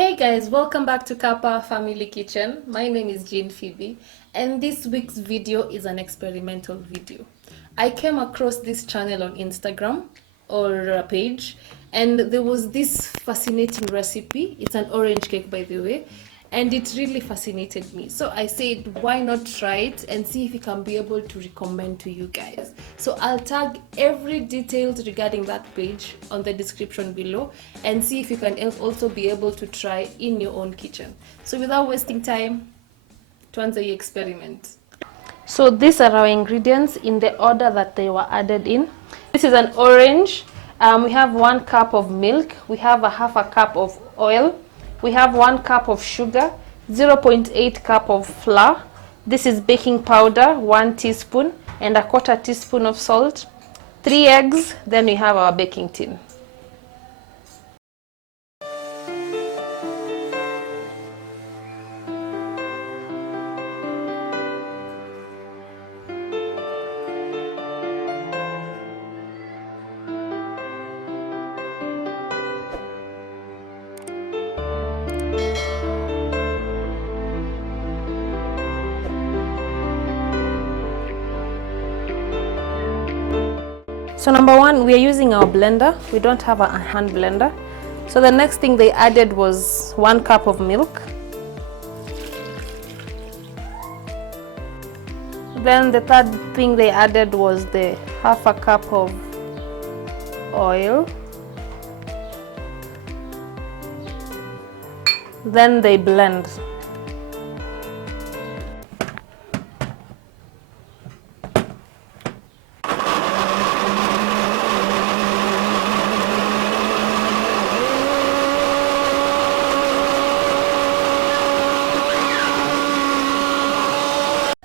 Hey guys, welcome back to Kappa Family Kitchen. My name is Jean Phoebe, and this week's video is an experimental video. I came across this channel on Instagram or a page, and there was this fascinating recipe. It's an orange cake, by the way, and it really fascinated me. So I said, why not try it and see if we can be able to recommend to you guys. So I'll tag every details regarding that page on the description below and see if you can also be able to try in your own kitchen. So without wasting time, tuanze hii experiment. So these are our ingredients in the order that they were added in. This is an orange. We have 1 cup of milk. We have half a cup of oil. We have 1 cup of sugar, 0.8 cup of flour. This is baking powder, 1 teaspoon, and 1/4 teaspoon of salt. 3 eggs, then we have our baking tin. So number 1, we are using our blender. We don't have a hand blender. So the next thing they added was 1 cup of milk. Then the third thing they added was the half a cup of oil. Then they blend.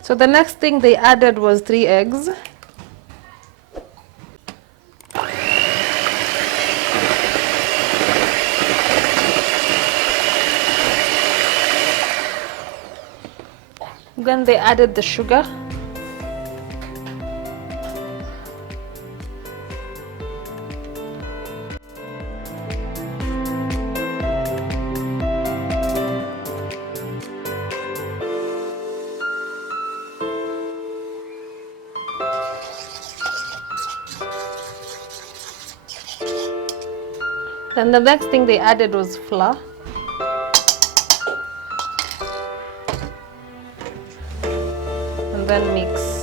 So the next thing they added was 3 eggs. Then they added the sugar. Then the next thing they added was flour. And then mix.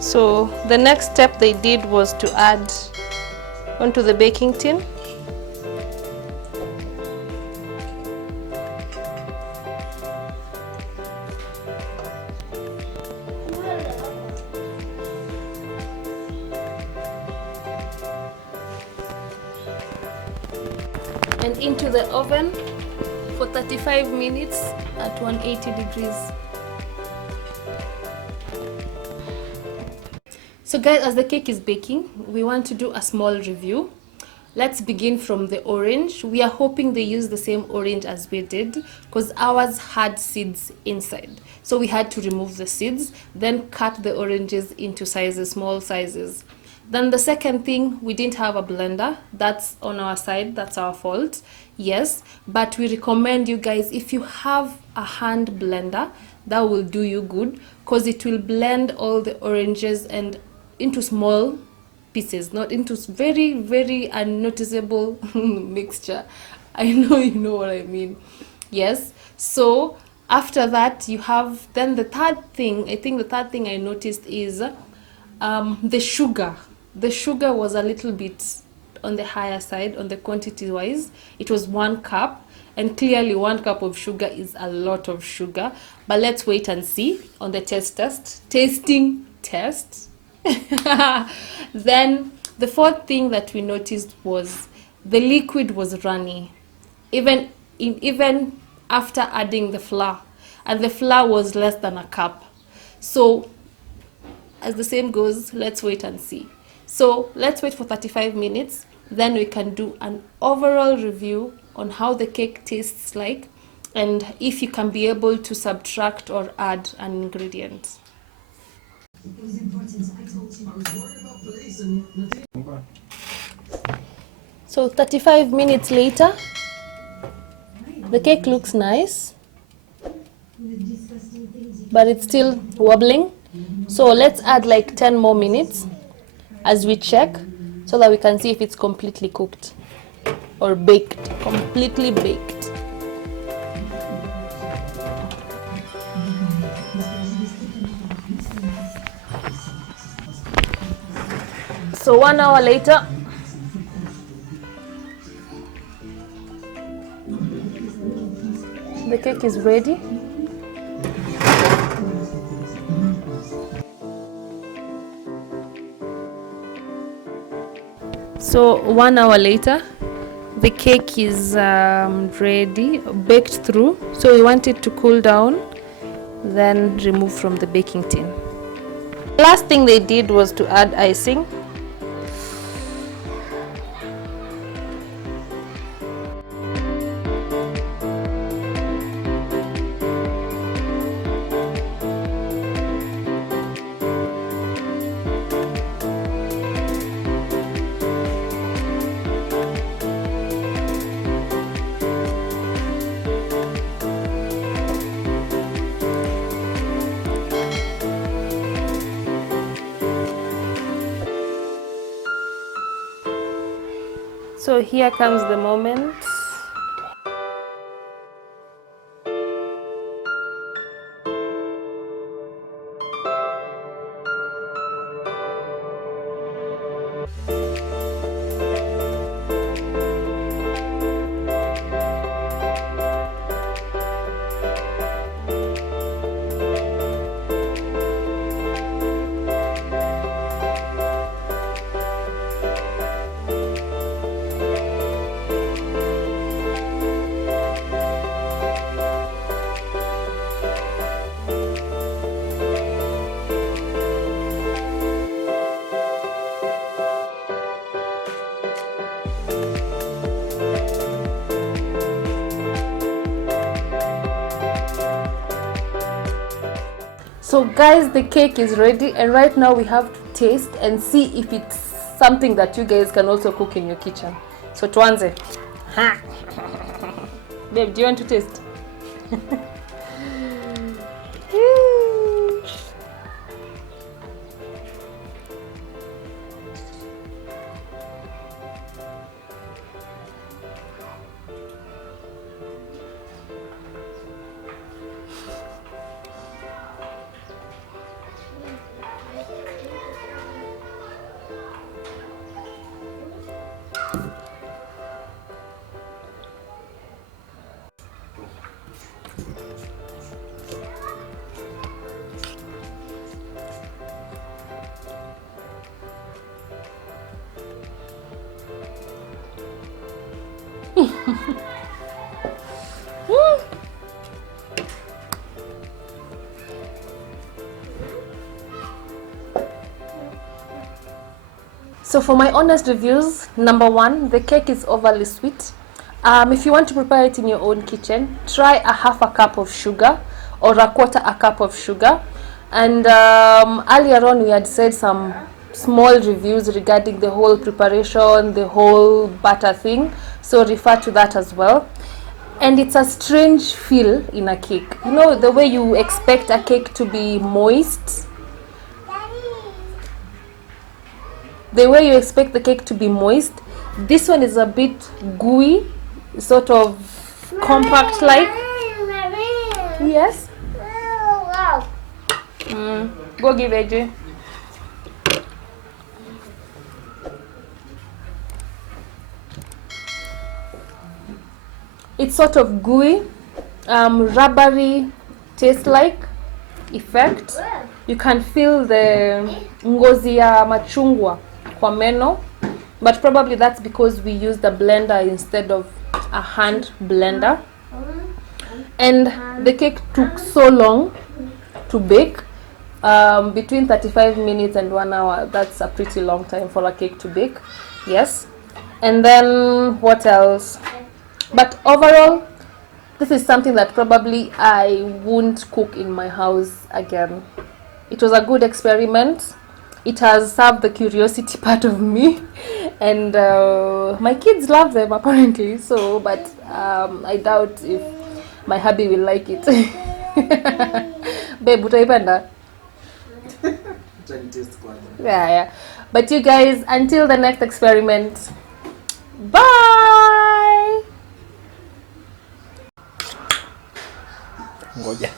So the next step they did was to add onto the baking tin. And into the oven for 35 minutes at 180 degrees. So guys, as the cake is baking, we want to do a small review. Let's begin from the orange. We are hoping they use the same orange as we did because ours had seeds inside. So we had to remove the seeds, then cut the oranges into sizes, small sizes. Then the second thing, we didn't have a blender. That's on our side, that's our fault. Yes, but we recommend you guys, if you have a hand blender, that will do you good because it will blend all the oranges and into small pieces, not into very unnoticeable mixture. I know you know what I mean. Yes, so after that you have then the third thing. I think the third thing I noticed is the sugar. The sugar was a little bit on the higher side on the quantity wise. It was 1 cup, and clearly 1 cup of sugar is a lot of sugar, but let's wait and see on the tasting test. Then the fourth thing that we noticed was the liquid was runny, even after adding the flour, and the flour was less than a cup. So as the same goes, let's wait and see. So let's wait for 35 minutes, then we can do an overall review on how the cake tastes like and if you can be able to subtract or add an ingredient. It was important. I told you. I was worried about police and So 35 minutes later, the cake looks nice, but it's still wobbling. So let's add like 10 more minutes as we check so that we can see if it's completely cooked or baked, completely baked. So 1 hour later, the cake is ready. So 1 hour later, the cake is ready, baked through. So we want it to cool down, then remove from the baking tin. The last thing they did was to add icing. So here comes the moment. So guys, the cake is ready, and right now we have to taste and see if it's something that you guys can also cook in your kitchen. So tuanze. Babe, do you want to taste? So for my honest reviews, number one, the cake is overly sweet. If you want to prepare it in your own kitchen, try a half a cup of sugar or a quarter a cup of sugar. And earlier on we had said some small reviews regarding the whole preparation, the whole batter thing, so refer to that as well. And it's a strange feel in a cake. You know, the way you expect a cake to be moist, the way you expect the cake to be moist, this one is a bit gooey, sort of compact like. Yes? Go give AJ. It's sort of gooey, rubbery taste like effect. You can feel the ngozi ya machungwa kwa meno, but probably that's because we used a blender instead of a hand blender. And the cake took so long to bake. between 35 minutes and 1 hour. That's a pretty long time for a cake to bake. Yes. And then what else? But overall, this is something that probably I won't cook in my house again. It was a good experiment. It has served the curiosity part of me, and my kids love them apparently. So, but I doubt if my hubby will like it. Babe, utaipenda? Yeah. But you guys, until the next experiment, bye. Ngoja.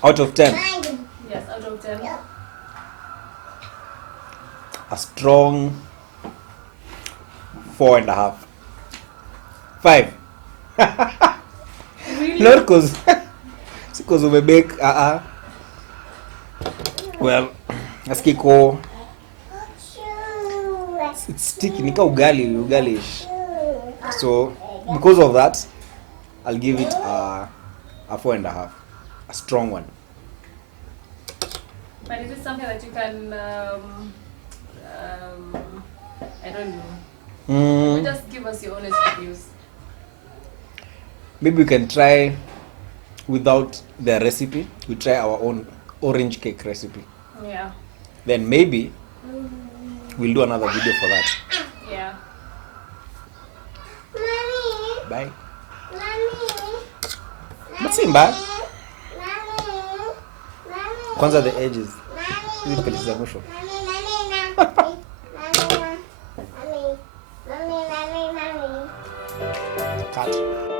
Out of 10. Yes, out of 10. A strong 4.5. 5. Really? Not because we bake. Well, nasikiko it's sticky, nika ugali-ish. So because of that, I'll give it a 4.5, a strong one. But is it something that you can, I don't know. Just give us your honest reviews. Maybe we can try without the recipe. We try our own orange cake recipe. Yeah. Then maybe we'll do another video for that. Yeah. Bye. Not Simba. Kwanza the edges. Hizi pale za mwisho. Cut.